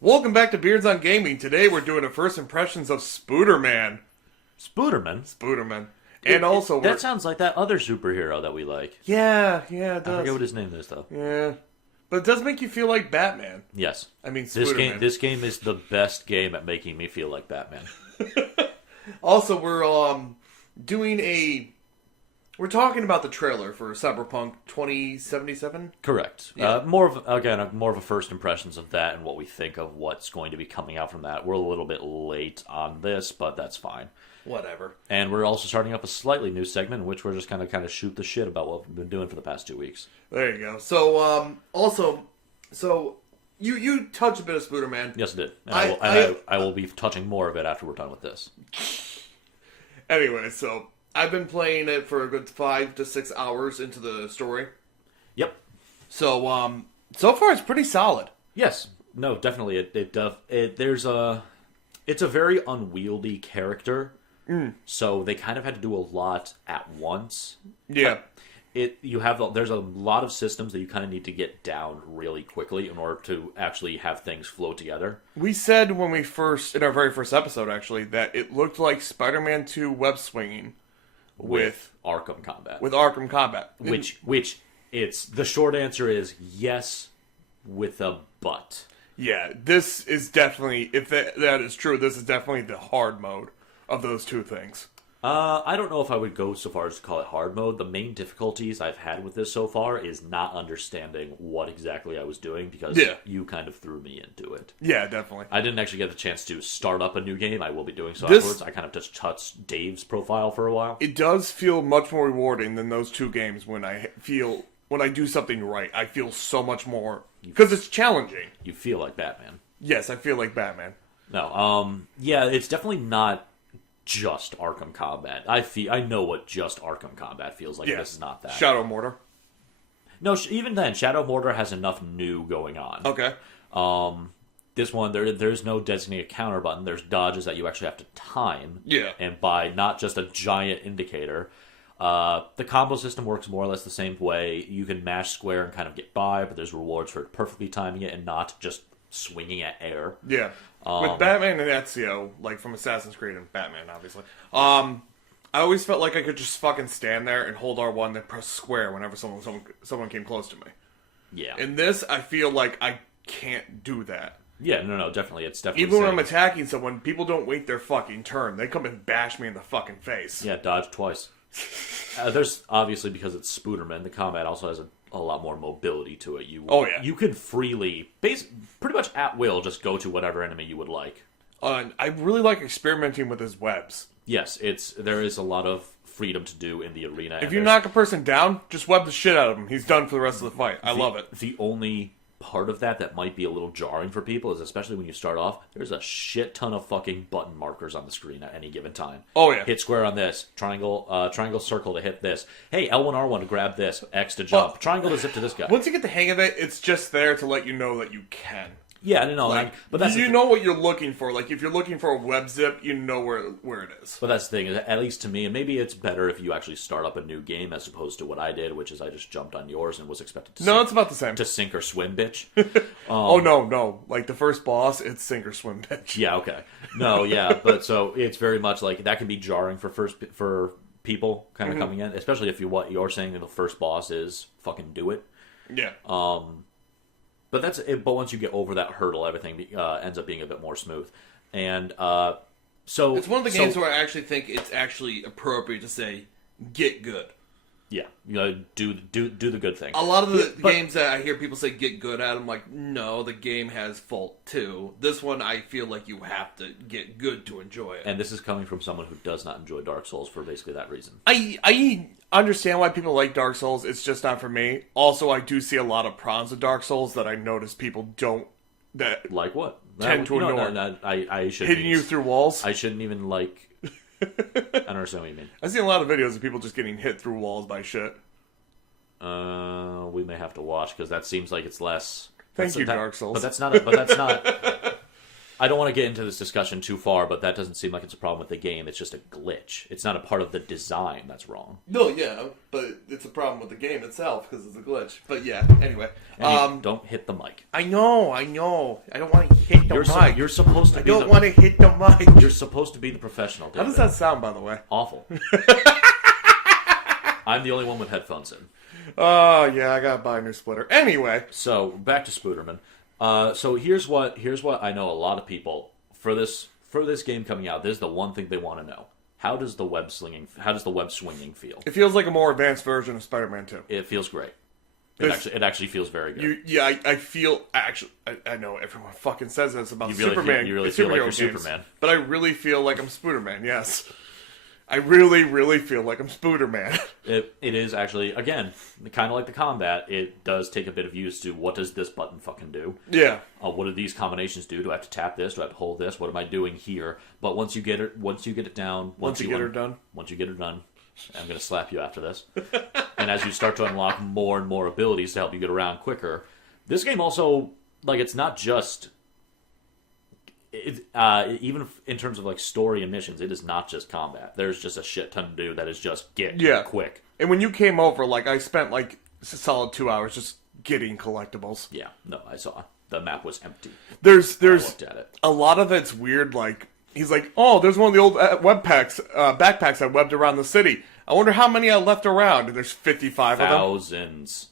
Welcome back to Beards on Gaming. Today we're doing a first impressions of Spooderman. Spooderman? Spooderman. And also that sounds like that other superhero that we like. Yeah, it does. I forget what his name is, though. Yeah. But it does make you feel like Batman. Yes. I mean, Spooderman. This game is the best game at making me feel like Batman. Also, we're we're talking about the trailer for Cyberpunk 2077. Correct. Yeah. More of a first impressions of that and what we think of what's going to be coming out from that. We're a little bit late on this, but that's fine. Whatever. And we're also starting up a slightly new segment in which we're just kind of shoot the shit about what we've been doing for the past 2 weeks. There you go. So, you touched a bit of Spooderman. Yes, I did. And I will be touching more of it after we're done with this. Anyway, so I've been playing it for a good 5 to 6 hours into the story. Yep. So, so far it's pretty solid. Yes. No, definitely. It's a very unwieldy character. So they kind of had to do a lot at once. Yeah. There's a lot of systems that you kind of need to get down really quickly in order to actually have things flow together. We said in our very first episode, actually, that it looked like Spider-Man 2 web swinging with Arkham Combat. With Arkham Combat. Which it's the short answer is yes, with a but. Yeah, this is definitely, if that is true, this is definitely the hard mode of those two things. I don't know if I would go so far as to call it hard mode. The main difficulties I've had with this so far is not understanding what exactly I was doing because you kind of threw me into it. Yeah, definitely. I didn't actually get the chance to start up a new game. I will be doing so afterwards. I kind of just touched Dave's profile for a while. It does feel much more rewarding than those two games when I do something right. I feel so much more, because it's challenging. You feel like Batman. Yes, I feel like Batman. No, yeah, it's definitely not just Arkham Combat. I know what just Arkham Combat feels like. Yeah. This is not that. Shadow Mortar. No, even then, Shadow Mortar has enough new going on. Okay. This one, there's no designated counter button. There's dodges that you actually have to time. Yeah. And by not just a giant indicator. The combo system works more or less the same way. You can mash square and kind of get by, but there's rewards for perfectly timing it and not just swinging at air. Yeah. With Batman and Ezio, like from Assassin's Creed and Batman, obviously, I always felt like I could just fucking stand there and hold R1 and press square whenever someone came close to me. Yeah. In this, I feel like I can't do that. Yeah, no, definitely. It's definitely even when I'm attacking someone, people don't wait their fucking turn. They come and bash me in the fucking face. Yeah, dodge twice. There's obviously, because it's Spooderman, the combat also has a lot more mobility to it. You can freely, pretty much at will, just go to whatever enemy you would like. I really like experimenting with his webs. Yes, there is a lot of freedom to do in the arena. If you knock a person down, just web the shit out of him. He's done for the rest of the fight. I love it. The only part of that might be a little jarring for people is, especially when you start off, there's a shit ton of fucking button markers on the screen at any given time. Oh yeah. Hit square on this, triangle circle to hit this. Hey, L1 R1 to grab this, X to jump, triangle to zip to this guy. Once you get the hang of it, it's just there to let you know that you can. Yeah, no, but that's you know what you're looking for. Like if you're looking for a web zip, you know where it is. But that's the thing, at least to me, and maybe it's better if you actually start up a new game as opposed to what I did, which is I just jumped on yours and was expected to. No, it's about the same. To sink or swim, bitch. Oh no! Like the first boss, it's sink or swim, bitch. Yeah, okay. No, yeah, but so it's very much like that can be jarring for people kind of coming in, especially if what you're saying in the first boss is fucking do it. Yeah. But that's it. But once you get over that hurdle, everything ends up being a bit more smooth. And so it's one of the games where I actually think it's actually appropriate to say get good. Yeah, do the good thing. A lot of the games that I hear people say get good at, I'm like, no, the game has fault too. This one, I feel like you have to get good to enjoy it. And this is coming from someone who does not enjoy Dark Souls for basically that reason. I understand why people like Dark Souls. It's just not for me. Also, I do see a lot of pros of Dark Souls that I notice people don't. That like what? Tend to ignore. No, I should hitting you through walls. I shouldn't even like. I don't understand what you mean. I've seen a lot of videos of people just getting hit through walls by shit. We may have to watch because that seems like it's less. Thank you, Dark Souls. But that's not. I don't want to get into this discussion too far, but that doesn't seem like it's a problem with the game. It's just a glitch. It's not a part of the design that's wrong. No, yeah, but it's a problem with the game itself because it's a glitch. But yeah, anyway. Don't hit the mic. I know. I don't want to hit the mic. You're supposed to. I don't want to hit the mic. You're supposed to be the professional. David. How does that sound, by the way? Awful. I'm the only one with headphones in. Oh yeah, I gotta buy a new splitter. Anyway, so back to Spiderman. So here's what I know a lot of people for this game coming out. This is the one thing they want to know. How does the web swinging feel? it feels like a more advanced version of Spider-Man 2. It feels great. It actually feels very good. I feel actually. I know everyone fucking says this about you really Superman. You really feel like you're games, Superman. But I really feel like I'm Spiderman. Yes. I really, really feel like I'm Spiderman. It is actually, again, kind of like the combat. It does take a bit of use to what does this button fucking do? Yeah. What do these combinations do? Do I have to tap this? Do I have to hold this? What am I doing here? But once you get it down, once you get her done, I'm going to slap you after this. And as you start to unlock more and more abilities to help you get around quicker, this game also, like, it's not just. Even in terms of like story and missions, it is not just combat. There's just a shit ton to do that is just get quick. And when you came over, like I spent like a solid 2 hours just getting collectibles. Yeah, no, I saw the map was empty. There's looked at it. A lot of it's weird. Like he's like, oh, there's one of the old backpacks I webbed around the city. I wonder how many I left around. And there's 55 of them. Thousands.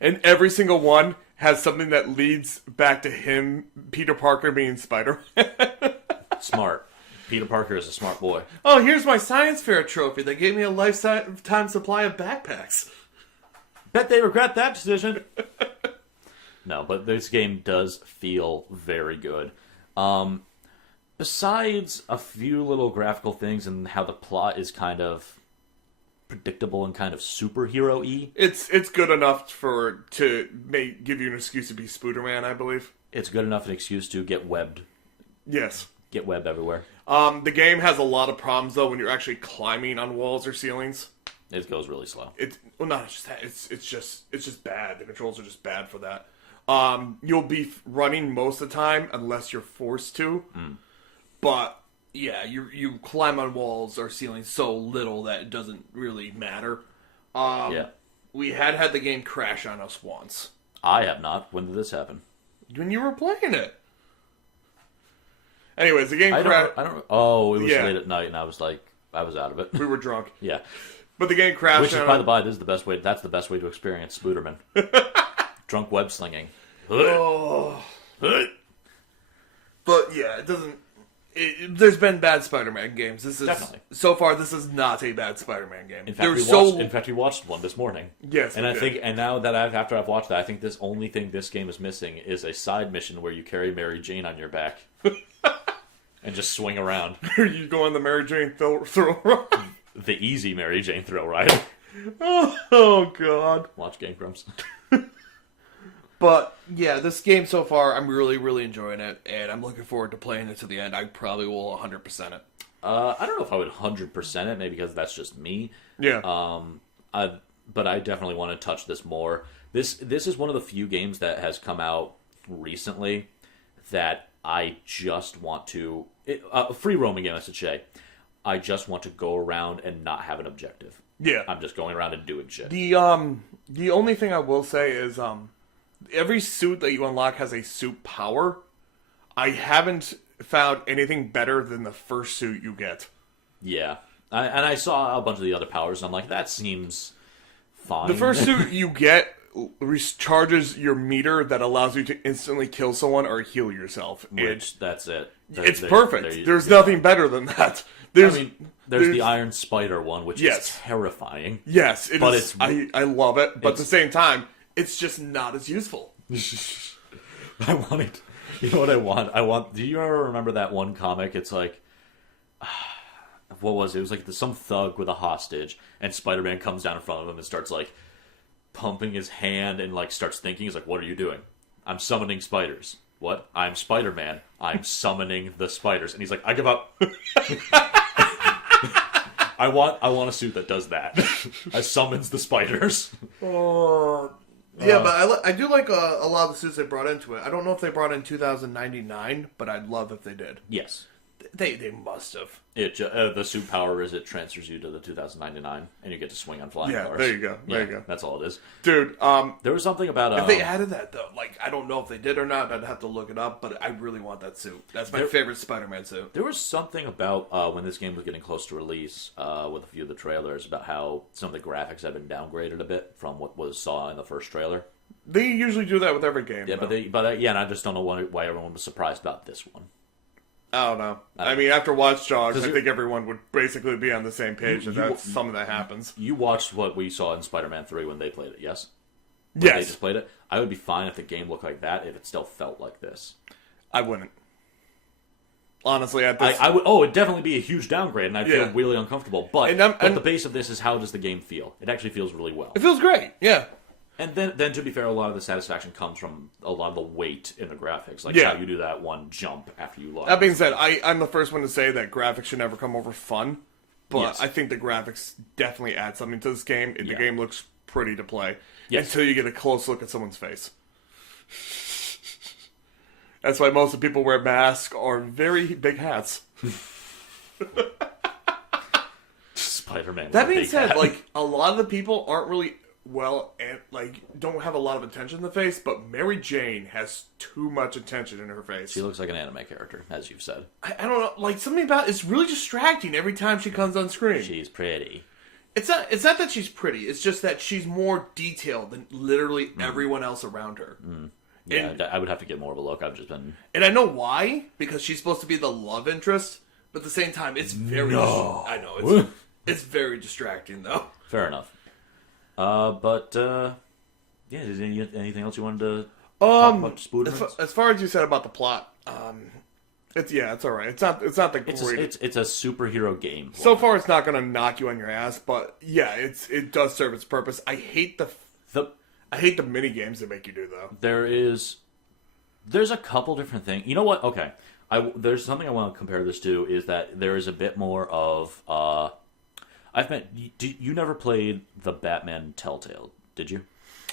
And every single one has something that leads back to him, Peter Parker, being Spider. Smart. Peter Parker is a smart boy. Oh, here's my science fair trophy. They gave me a lifetime supply of backpacks. Bet they regret that decision. No, but this game does feel very good. Besides a few little graphical things and how the plot is kind of predictable and kind of superhero-y. It's good enough to give you an excuse to be Spiderman, I believe. It's good enough an excuse to get webbed. Yes. Get webbed everywhere. The game has a lot of problems though when you're actually climbing on walls or ceilings. It goes really slow. Not just that. It's just bad. The controls are just bad for that. You'll be running most of the time unless you're forced to. But yeah, you climb on walls or ceilings so little that it doesn't really matter. We had the game crash on us once. I have not. When did this happen? When you were playing it. Anyways, the game crashed. Oh, it was late at night, and I was out of it. We were drunk. Yeah. But the game crashed. Which is, by the by, this is the best way. That's the best way to experience Spiderman. Drunk web slinging. Oh. But yeah, it doesn't. There's been bad Spider-Man games. Definitely. So far, this is not a bad Spider-Man game. In fact, we watched one this morning. Yes, and after I've watched that, I think this only thing this game is missing is a side mission where you carry Mary Jane on your back and just swing around. You go on the Mary Jane throw ride. The easy Mary Jane throw ride. Oh God! Watch Game Grumps. But, yeah, this game so far, I'm really, really enjoying it, and I'm looking forward to playing it to the end. I probably will 100% it. I don't know if I would 100% it, maybe because that's just me. Yeah. But I definitely want to touch this more. This is one of the few games that has come out recently that I just want to... a free roaming game, I should say. I just want to go around and not have an objective. Yeah. I'm just going around and doing shit. The only thing I will say is... every suit that you unlock has a suit power. I haven't found anything better than the first suit you get. Yeah. And I saw a bunch of the other powers, and I'm like, that seems fine. The first suit you get recharges your meter that allows you to instantly kill someone or heal yourself. That's it. It's perfect. There's nothing better than that. There's the Iron Spider one, which is terrifying. Yes, it is. I love it, but at the same time... it's just not as useful. I want it. You know what I want? Do you ever remember that one comic? It's like, what was it? It was like some thug with a hostage, and Spider-Man comes down in front of him and starts like pumping his hand and like starts thinking. He's like, "What are you doing?" "I'm summoning spiders." "What?" "I'm Spider-Man. I'm summoning the spiders." And he's like, "I give up." I want a suit that does that. I summons the spiders. Oh. Yeah, but I do like a lot of the suits they brought into it. I don't know if they brought in 2099, but I'd love if they did. Yes. They must have. The suit power is it transfers you to the 2099, and you get to swing on flying cars. There you go. There you go. That's all it is. Dude, there was something about... if they added that, though, like, I don't know if they did or not. I'd have to look it up, but I really want that suit. That's my favorite Spider-Man suit. There was something about when this game was getting close to release, with a few of the trailers, about how some of the graphics had been downgraded a bit from what was saw in the first trailer. They usually do that with every game. Yeah, and I just don't know why everyone was surprised about this one. I don't know. I mean, after Watch Dogs, I think everyone would basically be on the same page that some of that happens. You watched what we saw in Spider-Man 3 when they played it, yes? Yes. They just played it? I would be fine if the game looked like that, if it still felt like this. I wouldn't. Honestly, at this... I would. Oh, it'd definitely be a huge downgrade, and I'd feel really uncomfortable. But the base of this is, how does the game feel? It actually feels really well. It feels great, yeah. And then, to be fair, a lot of the satisfaction comes from a lot of the weight in the graphics. Like how you do that one jump after you launch. That being said, I'm the first one to say that graphics should never come over fun. But Yes. I think the graphics definitely add something to this game. The game looks pretty to play. Yes. Until you get a close look at someone's face. That's why most of the people wear masks or very big hats. Spider-Man. That being said, like, a lot of the people aren't really... don't have a lot of attention in the face, but Mary Jane has too much attention in her face. She looks like an anime character, as you've said. I don't know, like, something about it's really distracting every time she comes on screen. She's pretty. It's not that she's pretty, it's just that she's more detailed than literally everyone else around her. Yeah, I would have to get more of a look. I've just been... And I know why, because she's supposed to be the love interest, but at the same time, it's very... No. I know, it's very distracting, though. Fair enough. Is there anything else you wanted to talk about Spiderman? As far as you said about the plot, it's all right. It's not the greatest. It's a superhero game. So far, it's not going to knock you on your ass, but yeah, it does serve its purpose. I hate the mini games they make you do though. There's a couple different things. You know what? Okay, there's something I want to compare this to is that there is a bit more of you never played the Batman Telltale, did you?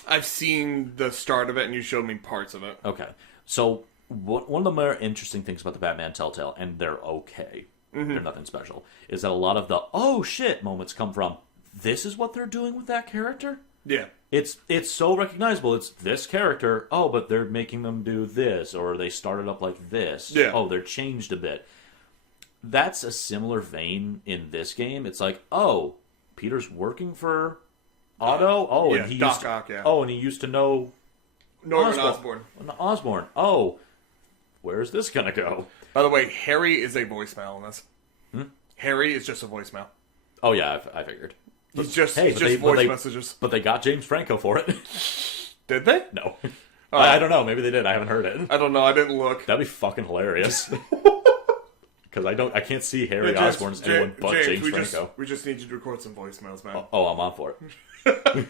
I've seen the start of it, and you showed me parts of it. Okay. So, one of the more interesting things about the Batman Telltale, and they're okay, they're nothing special, is that a lot of the, oh shit moments come from, this is what they're doing with that character? Yeah. It's so recognizable. It's this character, oh, but they're making them do this, or they started up like this. Yeah. Oh, they're changed a bit. That's a similar vein in this game. It's like, oh, Peter's working for Otto. And he Doc Ock, yeah. Oh, and he used to know Norman Osborn. Osborn. Oh, where's this gonna go? By the way, Harry is a voicemail in this. Harry is just a voicemail. Oh yeah, I figured. He's just voice messages. But they got James Franco for it. Did they? No. I don't know. Maybe they did. I haven't heard it. I don't know. I didn't look. That'd be fucking hilarious. Because I can't see Harry Osborn as anyone but James Franco. We just need you to record some voicemails, man. Oh, I'm on for it.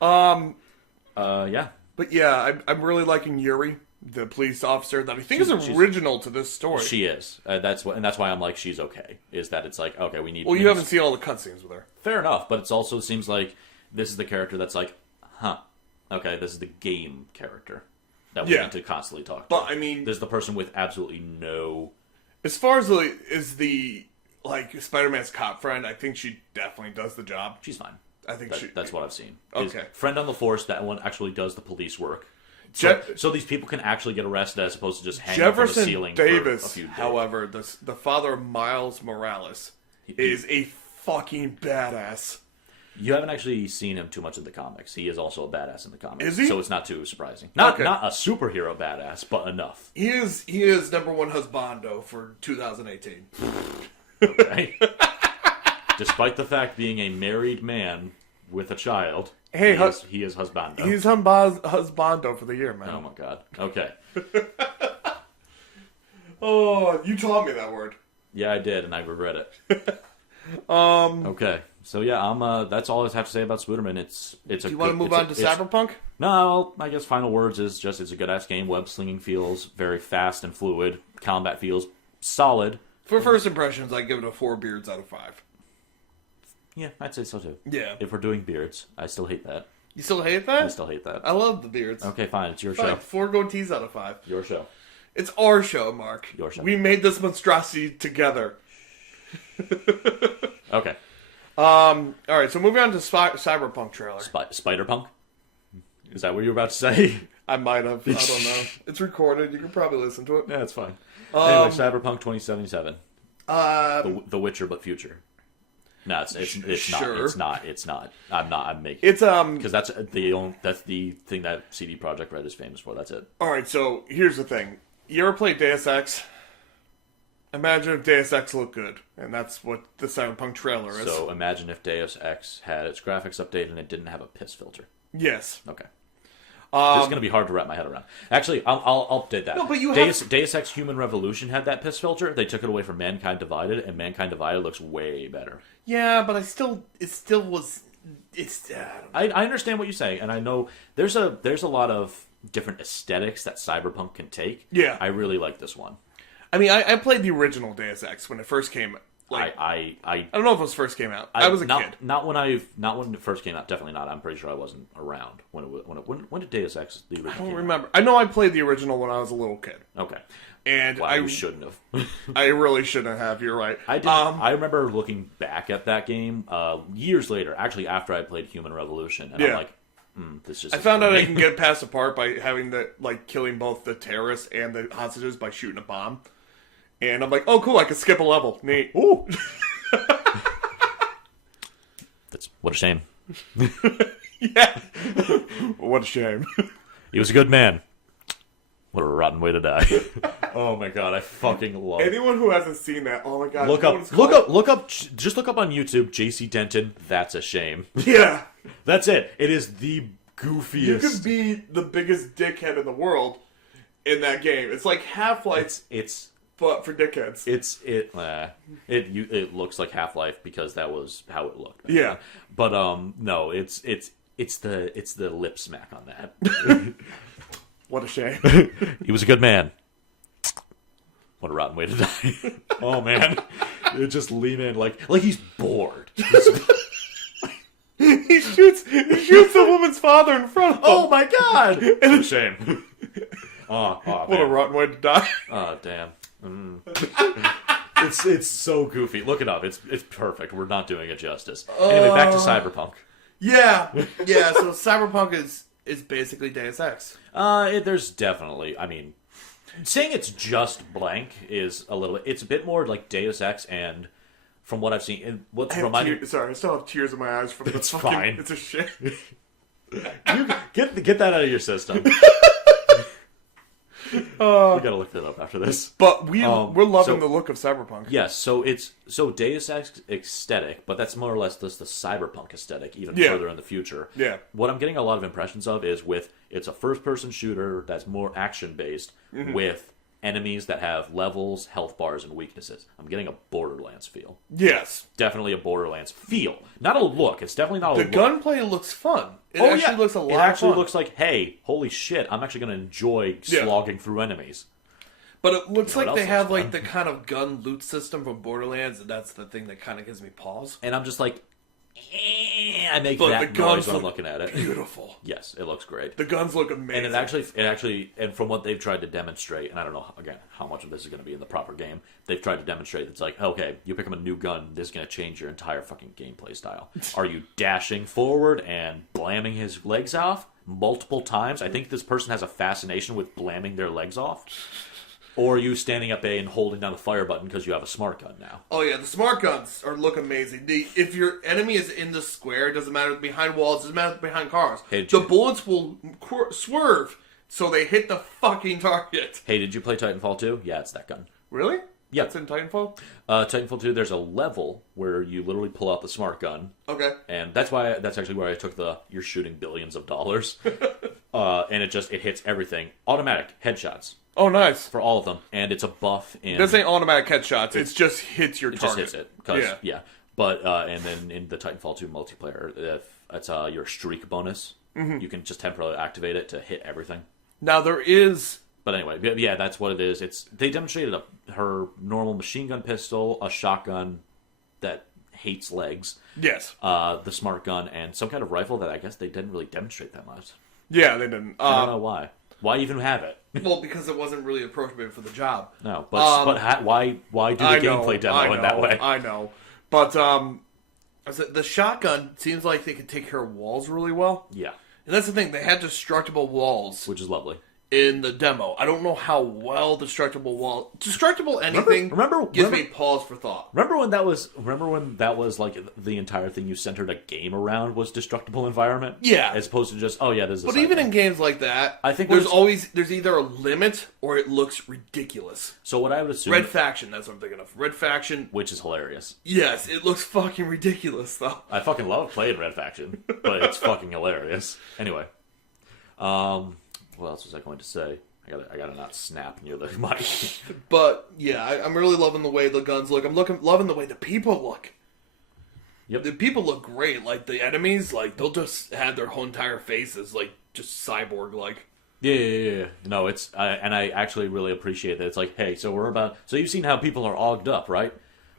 Yeah. But yeah, I'm really liking Yuri, the police officer that I think is original to this story. She is. That's why I'm like, she's okay. Is that it's like, okay, we need... Well, you haven't seen all the cutscenes with her. Fair enough, but it also seems like this is the character that's like, okay, this is the game character that we need to constantly talk to. But, I mean... There's the person with absolutely no... As far as the Spider-Man's cop friend, I think she definitely does the job. She's fine. I think that's what I've seen. Okay. Friend on the force, that one actually does the police work. So these people can actually get arrested as opposed to just hanging from the ceiling Davis, for a few days. however, the father of Miles Morales, is a fucking badass. You haven't actually seen him too much in the comics. He is also a badass in the comics. Is he? So it's not too surprising. Not a superhero badass, but enough. He is #1 husbando for 2018. Okay. Despite the fact being a married man with a child, he is husbando. He's husbando for the year, man. Oh my god. Okay. Oh, you taught me that word. Yeah, I did, and I regret it. Okay. So yeah, that's all I have to say about Spiderman. Do you want to move on to Cyberpunk? No, I guess final words is just it's a good ass game. Web slinging feels very fast and fluid. Combat feels solid. For first impressions, I give it a 4 beards out of 5. Yeah, I'd say so too. Yeah. If we're doing beards, I still hate that. You still hate that? I still hate that. I love the beards. Okay, fine. It's your Fine, show. 4 goatees out of 5. Your show. It's our show, Mark. Your show. We made this monstrosity together. Okay. Alright, so moving on to Cyberpunk trailer. Spiderpunk? Is that what you were about to say? I might have. I don't know. It's recorded. You can probably listen to it. Yeah, it's fine. Anyway, Cyberpunk 2077. The Witcher, but future. No, it's sure. not. It's not. I'm making. It's because that's the thing that CD Projekt Red is famous for. That's it. All right. So here's the thing. You ever played Deus Ex? Imagine if Deus Ex looked good, and that's what the Cyberpunk trailer is. So imagine if Deus Ex had its graphics updated and it didn't have a piss filter. Yes. Okay. This is going to be hard to wrap my head around. Actually, I'll update that. No, but you Deus Ex Human Revolution had that piss filter. They took it away from Mankind Divided, and Mankind Divided looks way better. Yeah, but it still was. I understand what you're saying, and I know there's a lot of different aesthetics that Cyberpunk can take. Yeah. I really like this one. I mean, I played the original Deus Ex when it first came. Like, I don't know if it first came out. I was a kid. Not when it first came out. Definitely not. I'm pretty sure I wasn't around when did Deus Ex the original? I don't remember. I know I played the original when I was a little kid. Okay. And I shouldn't have. I really shouldn't have. You're right. I did. I remember looking back at that game years later. Actually, after I played Human Revolution, and I'm like, this just. I found out I can get past the part by having killing both the terrorists and the hostages by shooting a bomb. And I'm like, oh, cool, I can skip a level. Neat. Ooh. What a shame. Yeah. What a shame. He was a good man. What a rotten way to die. Oh my god, I fucking love it. Anyone who hasn't seen that, oh my god. Look up, just look up on YouTube, JC Denton, That's a Shame. Yeah. That's it. It is the goofiest. You could be the biggest dickhead in the world in that game. It's like Half-Life. It's but for dickheads. It looks like Half-Life because that was how it looked. Yeah. But no, it's the lip smack on that. What a shame. He was a good man. What a rotten way to die. Oh man. It just lean in like he's bored. He shoots the woman's father in front of him. Oh my god. What a shame. What a rotten way to die. Oh damn. It's so goofy. Look it up. It's perfect. We're not doing it justice. Anyway, back to Cyberpunk. Yeah. So Cyberpunk is basically Deus Ex. There's definitely. I mean, saying it's just blank is a little bit. It's a bit more like Deus Ex, and from what I've seen, what's reminding. Sorry, I still have tears in my eyes from the It's fucking. fine. It's a shit. You get that out of your system. We gotta look that up after this. But we're loving the look of Cyberpunk. Yes, so it's Deus Ex aesthetic, but that's more or less just the Cyberpunk aesthetic, even further in the future. Yeah. What I'm getting a lot of impressions of is it's a first-person shooter that's more action-based with enemies that have levels, health bars, and weaknesses. I'm getting a Borderlands feel. Yes. Definitely a Borderlands feel. Not a look. It's definitely not a look. The gunplay looks fun. It actually looks a lot of fun. It actually looks like, hey, holy shit, I'm actually going to enjoy slogging through enemies. But it looks like they have the kind of gun loot system from Borderlands, and that's the thing that kind of gives me pause. And I'm just like, I make that noise when I'm looking at it. Beautiful. Yes, it looks great. The guns look amazing. And it actually, and from what they've tried to demonstrate, and I don't know again how much of this is going to be in the proper game, they've tried to demonstrate it's like, okay, you pick up a new gun, this is going to change your entire fucking gameplay style. Are you dashing forward and blamming his legs off multiple times? I think this person has a fascination with blamming their legs off. Or are you standing up A and holding down the fire button because you have a smart gun now? Oh yeah, the smart guns look amazing. If your enemy is in the square, it doesn't matter behind walls, it doesn't matter behind cars. Hey, the bullets will swerve so they hit the fucking target. Hey, did you play Titanfall 2? Yeah, it's that gun. Really? Yeah. It's in Titanfall? Titanfall 2, there's a level where you literally pull out the smart gun. Okay. And that's actually where I took you're shooting billions of dollars. And it hits everything. Automatic headshots. Oh, nice. For all of them. And it's a buff in... This ain't automatic headshots. It just hits your target. It just hits it. Yeah. But, and then in the Titanfall 2 multiplayer, if it's your streak bonus, you can just temporarily activate it to hit everything. Now, there is... But anyway, yeah, that's what it is. They demonstrated her normal machine gun pistol, a shotgun that hates legs. Yes. The smart gun, and some kind of rifle that I guess they didn't really demonstrate that much. Yeah, they didn't. I don't know why. Why even have it? Well, because it wasn't really appropriate for the job. No, but why do the gameplay demo in that way? I know. But the shotgun seems like they could take care of walls really well. Yeah. And that's the thing. They had destructible walls. Which is lovely. In the demo. I don't know how well destructible anything gives me pause for thought. Remember when that was like the entire thing you centered a game around was destructible environment? Yeah. As opposed to just, oh yeah, there's a But even in games like that, I think there's either a limit or it looks ridiculous. So what I would assume... Red Faction, that's what I'm thinking of. Red Faction. Which is hilarious. Yes, it looks fucking ridiculous though. I fucking love playing Red Faction, but it's fucking hilarious. Anyway. What else was I going to say? I gotta not snap near the mic. But yeah, I'm really loving the way the guns look. I'm loving the way the people look. Yep. The people look great. Like the enemies, like they'll just have their whole entire faces like just cyborg like. Yeah. No, and I actually really appreciate that. It's like, hey, so you've seen how people are ogged up, right?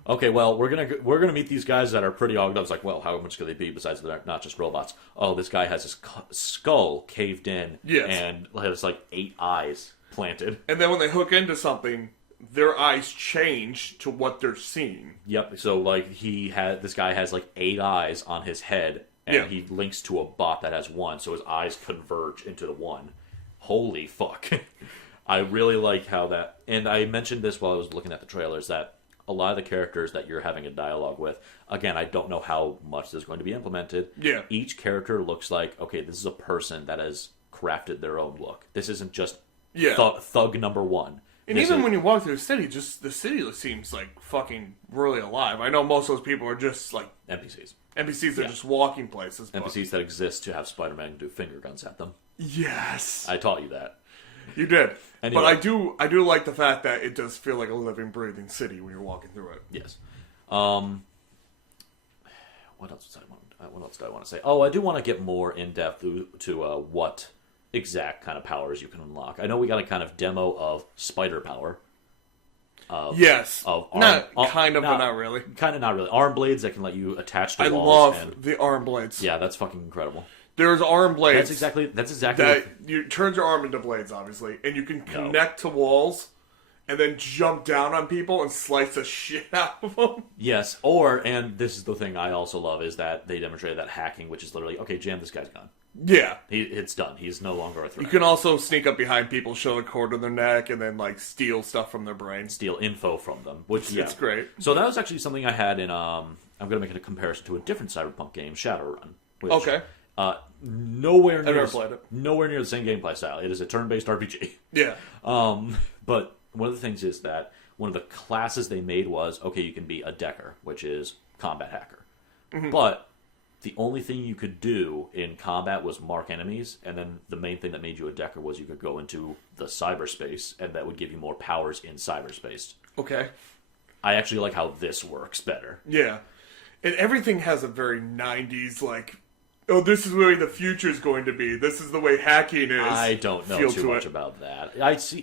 Okay, well, we're gonna meet these guys that are pretty ogged up. It's like, well, how much could they be besides they're not just robots? Oh, this guy has his skull caved in, yes, and has like 8 eyes planted. And then when they hook into something, their eyes change to what they're seeing. Yep. So like this guy has like 8 eyes on his head, and he links to a bot that has 1, so his eyes converge into the 1. Holy fuck! I really like how that. And I mentioned this while I was looking at the trailers that. A lot of the characters that you're having a dialogue with, again, I don't know how much this is going to be implemented. Yeah. Each character looks like, okay, this is a person that has crafted their own look. This isn't just thug number 1. And even when you walk through the city, just the city seems like fucking really alive. I know most of those people are just like NPCs. NPCs are just walking places. NPCs that exist to have Spider-Man do finger guns at them. Yes. I taught you that. You did. Anyway. But I do like the fact that it does feel like a living, breathing city when you're walking through it. Yes. What else did I want to say? Oh, I do want to get more in depth to what exact kind of powers you can unlock. I know we got a kind of demo of spider power. Yes. But not really. Kind of, not really. Arm blades that can let you attach to walls. I love the arm blades. Yeah, that's fucking incredible. There's arm blades. That's exactly that you turns your arm into blades, obviously, and you can connect to walls, and then jump down on people and slice the shit out of them. Yes, and this is the thing I also love is that they demonstrated that hacking, which is literally jam this guy's gun. Yeah, it's done. He's no longer a threat. You can also sneak up behind people, show a cord to their neck, and then steal stuff from their brain, steal info from them, which it's great. So that was actually something I had in. I'm going to make a comparison to a different Cyberpunk game, Shadowrun. Okay. Nowhere near the same gameplay style. It is a turn-based RPG. Yeah. But one of the things is that one of the classes they made was, you can be a decker, which is combat hacker. Mm-hmm. But the only thing you could do in combat was mark enemies, and then the main thing that made you a decker was you could go into the cyberspace, and that would give you more powers in cyberspace. Okay. I actually like how this works better. Yeah. And everything has a very 90s, this is the way the future is going to be. This is the way hacking is. I don't know too much about that.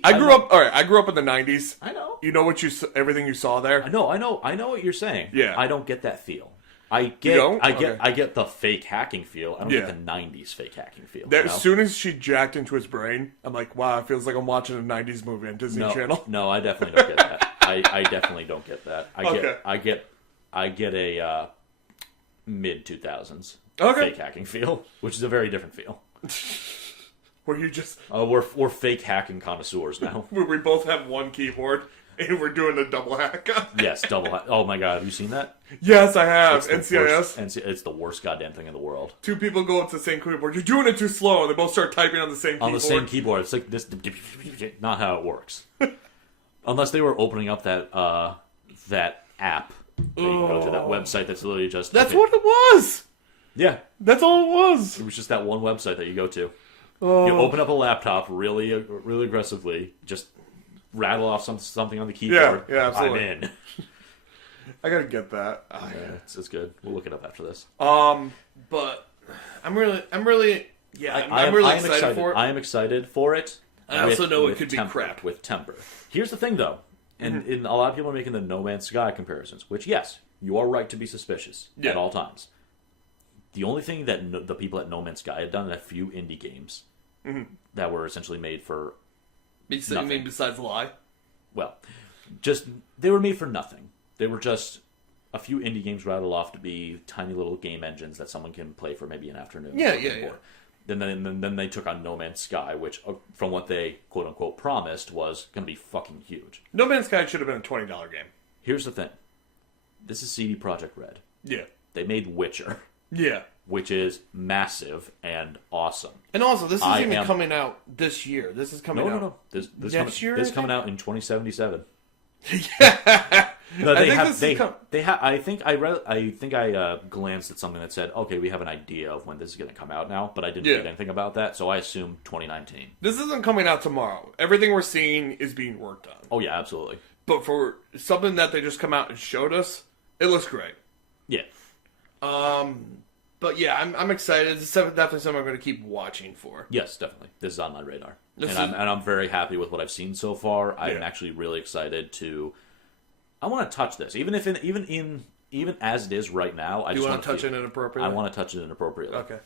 I grew up in the 90s. I know. You know everything you saw there? I know what you're saying. Yeah. I don't get that feel. I get the fake hacking feel. I don't get the 90s fake hacking feel. As soon as she jacked into his brain, I'm like, wow, it feels like I'm watching a 90s movie on Disney Channel. No, I definitely don't get that. I definitely don't get that. I get a mid 2000s fake hacking feel, which is a very different feel. Where you just we're fake hacking connoisseurs now. Where we both have one keyboard and we're doing a double hack. Yes, double hack. Oh my god, have you seen that? Yes, I have. NCIS. It's the worst goddamn thing in the world. 2 people go up to the same keyboard. You're doing it too slow, and they both start typing on the same keyboard. On the same keyboard. It's like this. Not how it works. Unless they were opening up that app. Where you go to that website that's literally just... That's what it was! Yeah. That's all it was! It was just that one website that you go to. You open up a laptop really aggressively, just rattle off something on the keyboard. Yeah, absolutely. I'm in. I gotta get that. Yeah, it's good. We'll look it up after this. But I'm really excited for it. I am excited for it. I also know it could be crap. With temper. Here's the thing, though. And a lot of people are making the No Man's Sky comparisons, which, yes, You are right to be suspicious Yeah. at all times. The only thing that the people at No Man's Sky had done in a few indie games that were essentially made for You nothing. mean besides lie? Well, just they were made for nothing. They were just a few indie games rattled off to be tiny little game engines that someone can play for maybe an afternoon. Yeah. Then they took on No Man's Sky, which, from what they quote unquote promised, was going to be fucking huge. No Man's Sky should have been a $20 game. Here's the thing: this is CD Projekt Red. Yeah. They made Witcher, Yeah. which is massive and awesome. And also, this isn't even coming out this year. This is coming out. No. This next year. This is coming out in 2077. Yeah. No, I think I glanced at something that said, okay, we have an idea of when this is going to come out now, but I didn't read anything about that, so I assumed 2019. This isn't coming out tomorrow. Everything we're seeing is being worked on. Oh yeah, absolutely. But for something that they just come out and showed us, it looks great. Yeah. But yeah, I'm excited. It's definitely something I'm going to keep watching for. Yes, definitely. This is on my radar. I'm very happy with what I've seen so far. I'm actually really excited to... I want to touch this, even as it is right now. I you want to touch it inappropriately? I want to touch it inappropriately. Okay.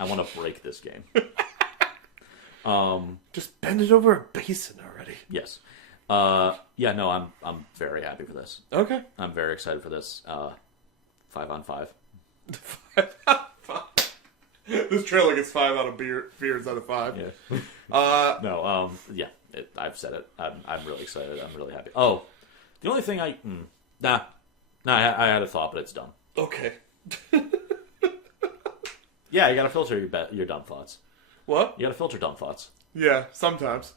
I want to break this game. Just bend it over a basin already. Yes. Yeah. No. I'm very happy for this. Okay. I'm very excited for this. 5-on-5. This trailer gets 5 out of beers out of 5. Yeah. No. Yeah. I've said it. I'm really excited. I'm really happy. Oh. The only thing I had a thought, but it's done. Okay. Yeah, you gotta filter your dumb thoughts. What? You gotta filter dumb thoughts. Yeah, sometimes.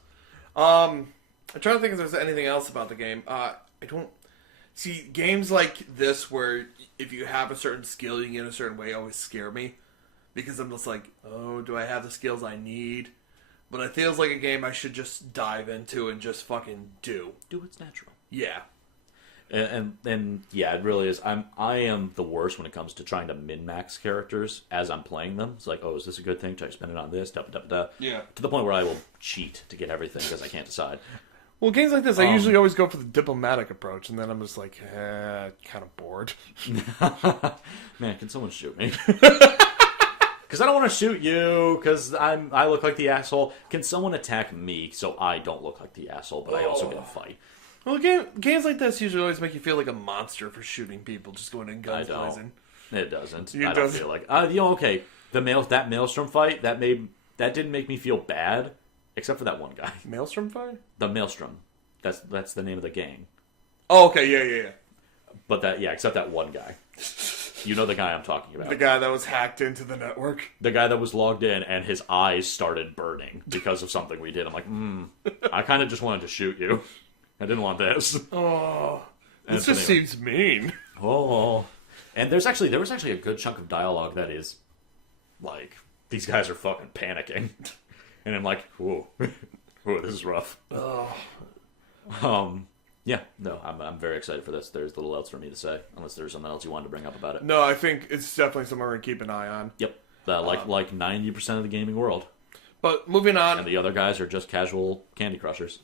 I'm trying to think if there's anything else about the game. I don't see games like this where if you have a certain skill, you get a certain way. Always scare me because I'm just like, oh, do I have the skills I need? But it feels like a game I should just dive into and just fucking do. Do what's natural. Yeah. And yeah, it really is. I am the worst when it comes to trying to min-max characters as I'm playing them. It's like, oh, is this a good thing? Should I spend it on this? Yeah. To the point where I will cheat to get everything because I can't decide. Well, games like this, I usually always go for the diplomatic approach, and then I'm just like, kind of bored. Man, can someone shoot me? Because I don't want to shoot you, because I look like the asshole. Can someone attack me so I don't look like the asshole, but I also get a fight? Well, games like this usually always make you feel like a monster for shooting people, just going in guns blazing. It doesn't. I don't feel like okay. That Maelstrom fight that didn't make me feel bad, except for that one guy. Maelstrom fight? The Maelstrom. That's the name of the gang. Oh, okay, yeah. But except that one guy. You know the guy I'm talking about. The guy that was hacked into the network. The guy that was logged in and his eyes started burning because of something we did. I'm like, I kind of just wanted to shoot you. I didn't want this. Oh, this just seems mean. Oh, and there was actually a good chunk of dialogue that is like, these guys are fucking panicking, and I'm like, whoa, this is rough. Oh. Yeah, no, I'm very excited for this. There's little else for me to say, unless there's something else you wanted to bring up about it. No, I think it's definitely something we're gonna keep an eye on. Yep, like 90% of the gaming world. But moving on, and the other guys are just casual Candy Crushers.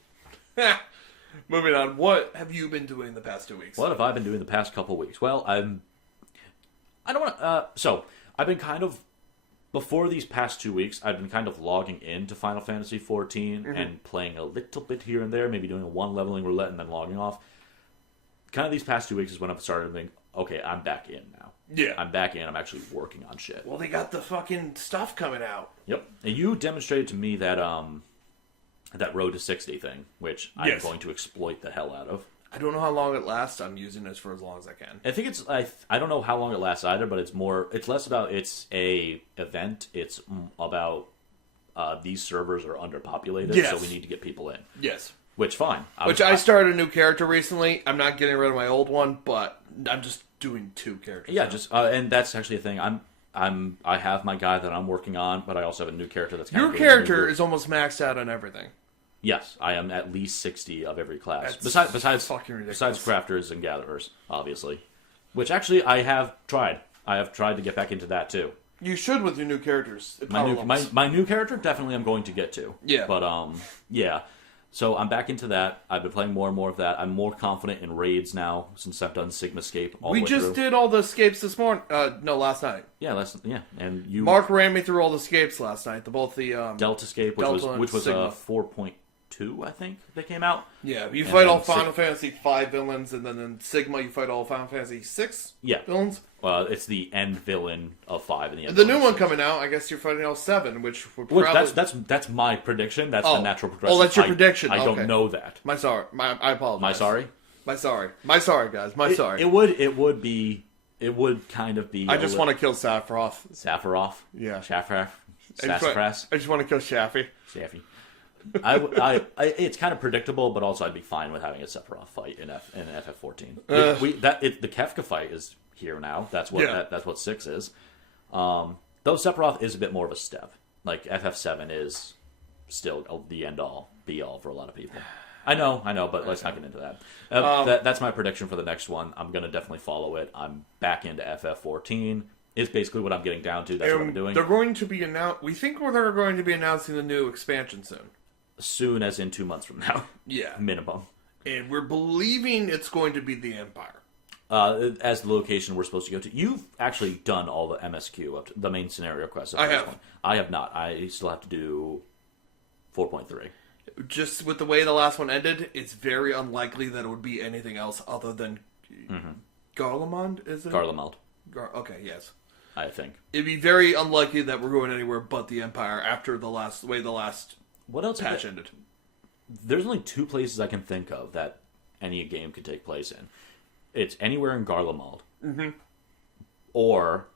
Moving on, what have you been doing the past 2 weeks? What have I been doing the past couple weeks? Well, so I've been kind of, before these past 2 weeks, I've been kind of logging into Final Fantasy XIV and playing a little bit here and there, maybe doing a one leveling roulette and then logging off. Kind of these past 2 weeks is when I've started being, okay, I'm back in now. Yeah. I'm back in, I'm actually working on shit. Well, they got the fucking stuff coming out. Yep. And you demonstrated to me that Road to 60 thing, which I'm going to exploit the hell out of. I don't know how long it lasts. I'm using this for as long as I can. I think I don't know how long it lasts either, but it's less about it's a event. It's about these servers are underpopulated, so we need to get people in. Yes. Which, fine. I started a new character recently. I'm not getting rid of my old one, but I'm just doing 2 characters. Yeah, now. And that's actually a thing. I have my guy that I'm working on, but I also have a new character that's Your character is almost maxed out on everything. Yes, I am at least 60 of every class. That's besides crafters and gatherers, obviously. Which actually I have tried. I have tried to get back into that too. You should with your new characters. My new character definitely I'm going to get to. Yeah. But yeah. So I'm back into that. I've been playing more and more of that. I'm more confident in raids now since I've done Sigmascape all the way through. We just did all the escapes this morning. No, last night. Yeah, and you. Mark ran me through all the escapes last night. Both the Delta Escape, which was a 4.2, I think they came out. Yeah, you fight all Final Fantasy V villains, and then in Sigma you fight all Final Fantasy VI villains. It's the end villain of 5 and the end. The new one coming out, I guess you're fighting all 7, which would probably... That's my prediction. That's the natural progression. Oh, that's your prediction. I don't know that. I apologize. My sorry, guys. My sorry. It would kind of be. I just want to kill Sephiroth. Sephiroth. Yeah. Sassafras. I just want to kill Shaffy. It's kind of predictable, but also I'd be fine with having a Sephiroth fight in FF14. The Kefka fight is here now. That's what 6 is. Though Sephiroth is a bit more of a step. Like FF7 is still the end all be all for a lot of people. I know, but let's not get into that. That's my prediction for the next one. I'm gonna definitely follow it. I'm back into FF14. Is basically what I'm getting down to. That's what I'm doing. They're going to be we think they're going to be announcing the new expansion soon. Soon, as in 2 months from now. Yeah, minimum. And we're believing it's going to be the Empire. As the location we're supposed to go to. You've actually done all the MSQ, up to the main scenario quests. I have. I have not. I still have to do 4.3. Just with the way the last one ended, it's very unlikely that it would be anything else other than Garlemald, is it? Garlemald. Okay, yes. I think. It'd be very unlikely that we're going anywhere but the Empire after the last what else patch ended. There's only 2 places I can think of that any game could take place in. It's anywhere in Garlemald. Or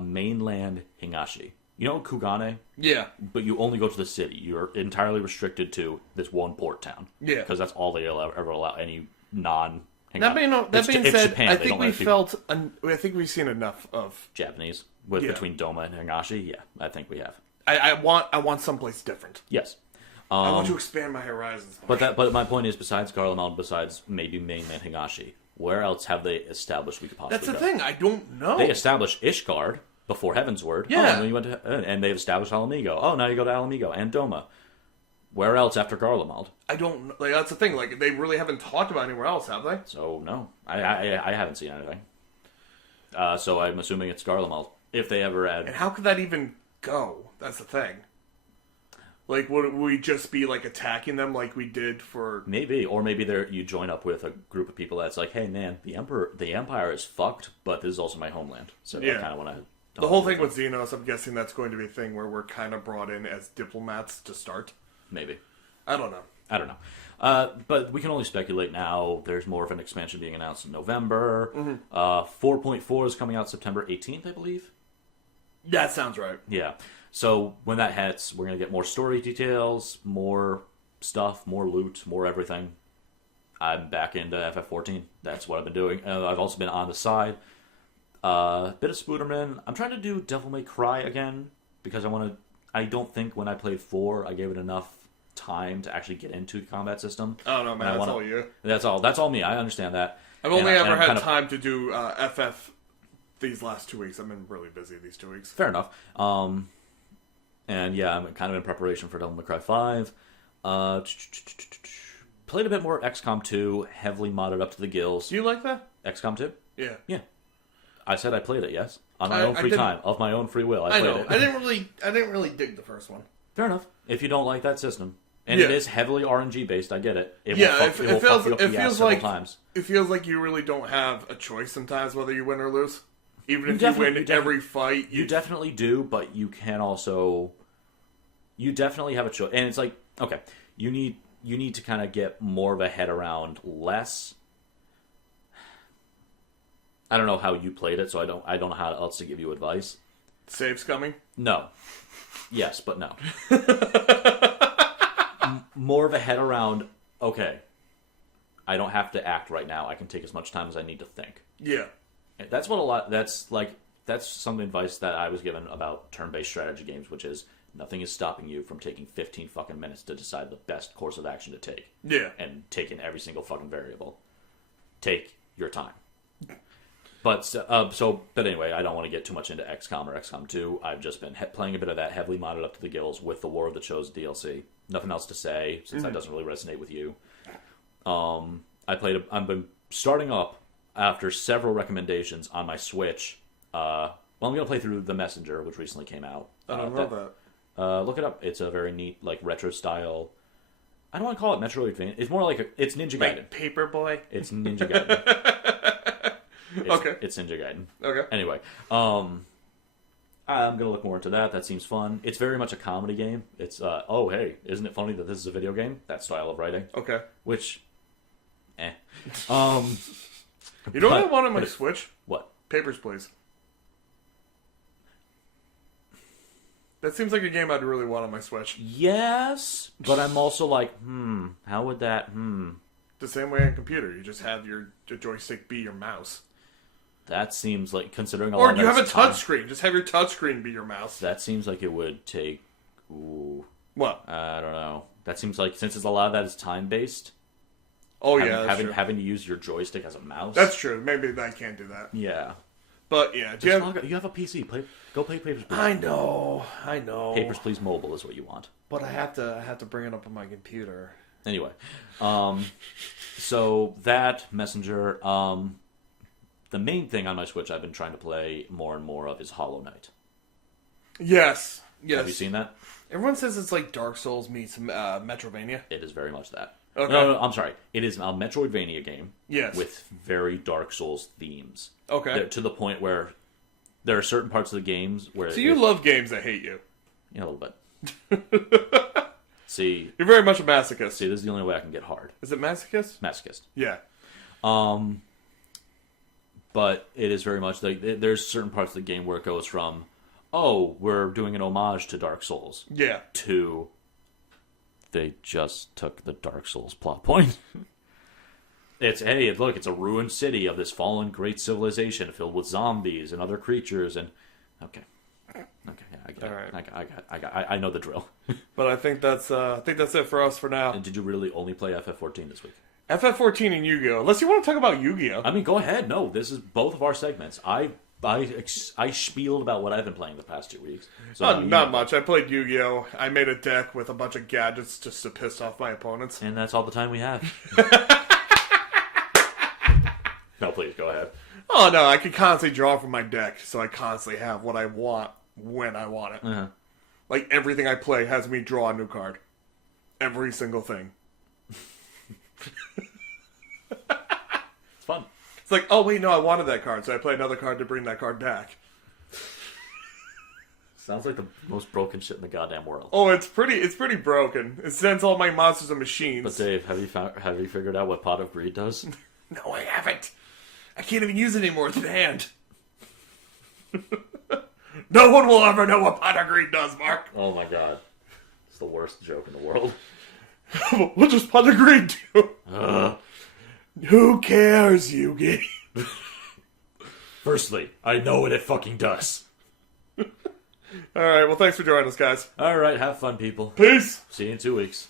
mainland Hingashi. You know Kugane? Yeah. But you only go to the city. You're entirely restricted to this one port town. Yeah. Because that's all they'll ever allow any non... That being said, Japan. I think we've seen enough of Japanese between Doma and Hingashi. Yeah, I think we have. I want someplace different. Yes, I want to expand my horizons. But my point is, besides Garlemald, besides maybe mainland Hingashi, where else have they established we could possibly? That's the go? thing. I don't know. They established Ishgard before Heavensward. Yeah, and they've established Alamigo. Oh, now you go to Alamigo and Doma. Where else after Garlemald? I don't. That's the thing. Like they really haven't talked about anywhere else, have they? So no, I haven't seen anything. So I'm assuming it's Garlemald. If they ever add, and how could that even go? That's the thing. Like, would we just be like attacking them like we did for maybe you join up with a group of people that's like, hey man, the Empire is fucked, but this is also my homeland. So I kind of want to. The whole thing with Xenos, I'm guessing that's going to be a thing where we're kind of brought in as diplomats to start. Maybe. I don't know. But we can only speculate now. There's more of an expansion being announced in November. 4.4 is coming out September 18th, I believe. That sounds right. Yeah. So when that hits, we're going to get more story details, more stuff, more loot, more everything. I'm back into FF14. That's what I've been doing. I've also been on the side. Bit of Spiderman. I'm trying to do Devil May Cry again because I don't think when I played 4, I gave it enough time to actually get into the combat system. Oh no, man, that's all you. That's all me. I understand that. I've only ever had time to do FF these last 2 weeks. I've been really busy these 2 weeks. Fair enough. And yeah, I'm kind of in preparation for Devil May Cry 5. Played a bit more XCOM 2, heavily modded up to the gills. Do you like that? XCOM 2? Yeah. Yeah. I said I played it, yes. On my own free time, of my own free will. I played it. I didn't really dig the first one. Fair enough. If you don't like that system. And it is heavily RNG based, I get it. It feels like you really don't have a choice sometimes whether you win or lose. Even if you win every fight. You definitely do, but you can also... You definitely have a choice. And it's like, okay, you need to kind of get more of a head around less... I don't know how you played it, so I don't know how else to give you advice. Saves coming? No. Yes, but no. More of a head around, okay, I don't have to act right now. I can take as much time as I need to think. Yeah. That's some advice that I was given about turn-based strategy games, which is nothing is stopping you from taking 15 fucking minutes to decide the best course of action to take. Yeah. And take in every single fucking variable. Take your time. But anyway, I don't want to get too much into XCOM or XCOM 2. I've just been playing a bit of that, heavily modded up to the gills with the War of the Chosen DLC. Nothing else to say, since that doesn't really resonate with you. I've been starting up after several recommendations on my Switch. I'm going to play through The Messenger, which recently came out. I don't know that. Look it up. It's a very neat, like, retro style. I don't want to call it Metroidvania. It's more like it's Ninja Gaiden. Like Paperboy? It's Ninja Gaiden. It's Ninja Gaiden. Okay. Anyway, I'm gonna look more into that. That seems fun. It's very much a comedy game. It's oh hey, isn't it funny that this is a video game? That style of writing. Okay. Which, You know what I want on my Switch? What? Papers, Please. That seems like a game I'd really want on my Switch. Yes, but I'm also like, how would that, The same way on computer. You just have your joystick be your mouse. That seems like, considering a or lot of you have a time, touchscreen. Just have your touchscreen be your mouse. That seems like it would take, What? I don't know. That seems like, since a lot of that is time-based, Oh, yeah, that's true. having to use your joystick as a mouse. That's true. Maybe I can't do that. Yeah. But, yeah. You have a PC. Go play Papers, Please. I know. Papers, Please Mobile is what you want. But I have to bring it up on my computer. Anyway. So, that, Messenger. The main thing on my Switch I've been trying to play more and more of is Hollow Knight. Yes. Have you seen that? Everyone says it's like Dark Souls meets Metrovania. It is very much that. Okay. No, I'm sorry. It is a Metroidvania game. Yes. With very Dark Souls themes. Okay. To the point where there are certain parts of the games where... So you love games that hate you. Yeah, a little bit. See... You're very much a masochist. See, this is the only way I can get hard. Is it masochist? Masochist. Yeah. But it is very much like there's certain parts of the game where it goes from, oh, we're doing an homage to Dark Souls. Yeah. To... They just took the Dark Souls plot point. It's, hey, look, it's a ruined city of this fallen great civilization filled with zombies and other creatures, and... Okay, I get it. Right. I know the drill. But I think that's it for us for now. And did you really only play FF14 this week? FF14 and Yu-Gi-Oh! Unless you want to talk about Yu-Gi-Oh! I mean, go ahead. No, this is both of our segments. I spieled about what I've been playing the past 2 weeks. So not much. I played Yu-Gi-Oh! I made a deck with a bunch of gadgets just to piss off my opponents. And that's all the time we have. No, please, go ahead. Oh, no, I can constantly draw from my deck, so I constantly have what I want when I want it. Uh-huh. Like, everything I play has me draw a new card. Every single thing. It's fun. It's like, oh, wait, no, I wanted that card, so I play another card to bring that card back. Sounds like the most broken shit in the goddamn world. Oh, it's pretty broken. It sends all my monsters and machines. But Dave, have you figured out what Pot of Greed does? No, I haven't. I can't even use it anymore. It's banned. No one will ever know what Pot of Greed does, Mark. Oh my god. It's the worst joke in the world. What does Pot of Greed do? Who cares, Yugi? Firstly, I know what it fucking does. Alright, well, thanks for joining us, guys. Alright, have fun, people. Peace! See you in 2 weeks.